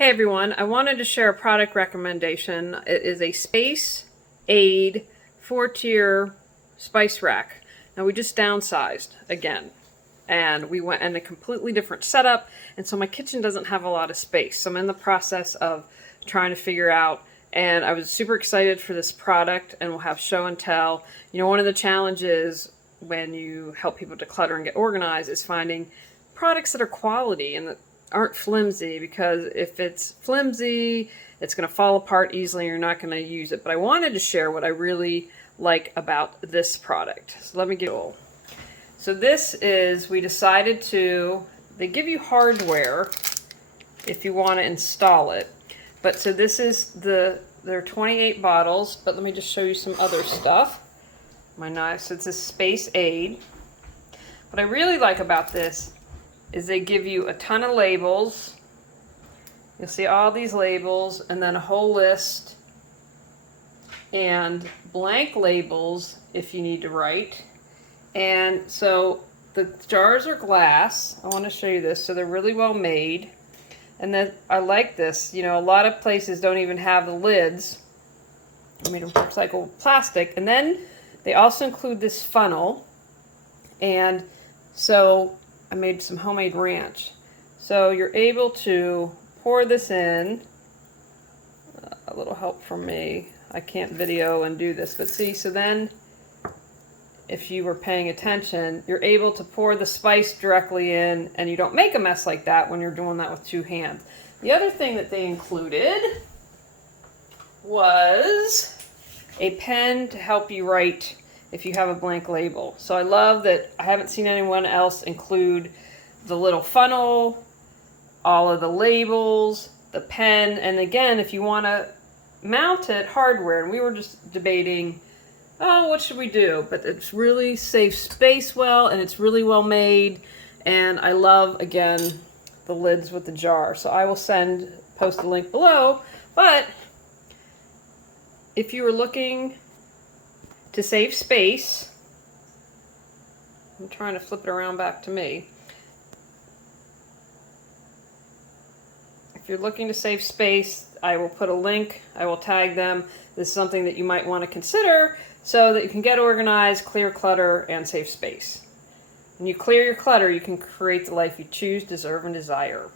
Hey everyone, I wanted to share a product recommendation. It is a Space Aid 4-tier spice rack. Now we just downsized again and we went in a completely different setup, and so my kitchen doesn't have a lot of space. So I'm in the process of trying to figure out, and I was super excited for this product, and we'll have show and tell. You know, one of the challenges when you help people declutter and get organized is finding products that are quality and that aren't flimsy, because if it's flimsy, it's going to fall apart easily and you're not going to use it. But I wanted to share what I really like about this product. So let me get it. So this is, we decided to, they give you hardware if you want to install it. But so this is there are 28 bottles, but let me just show you some other stuff. My knife, so it's a Space Aid. What I really like about this is they give you a ton of labels. You'll see all these labels and then a whole list and blank labels if you need to write. And so the jars are glass. I want to show you this. So they're really well made. And then I like this. You know, a lot of places don't even have the lids. I mean, recycled plastic. And then they also include this funnel. And so I made some homemade ranch. So you're able to pour this in. A little help from me. I can't video and do this, but see, so then if you were paying attention, you're able to pour the spice directly in, and you don't make a mess like that when you're doing that with two hands. The other thing that they included was a pen to help you write if you have a blank label. So I love that I haven't seen anyone else include the little funnel, all of the labels, the pen, and again, if you want to mount it hardware, and we were just debating, oh, what should we do? But it's really saves space well, and it's really well made, and I love, again, the lids with the jar. So I will post a link below, but if you were looking to save space, I'm trying to flip it around back to me. If you're looking to save space, I will put a link. I will tag them. This is something that you might want to consider so that you can get organized, clear clutter, and save space. When you clear your clutter, you can create the life you choose, deserve, and desire.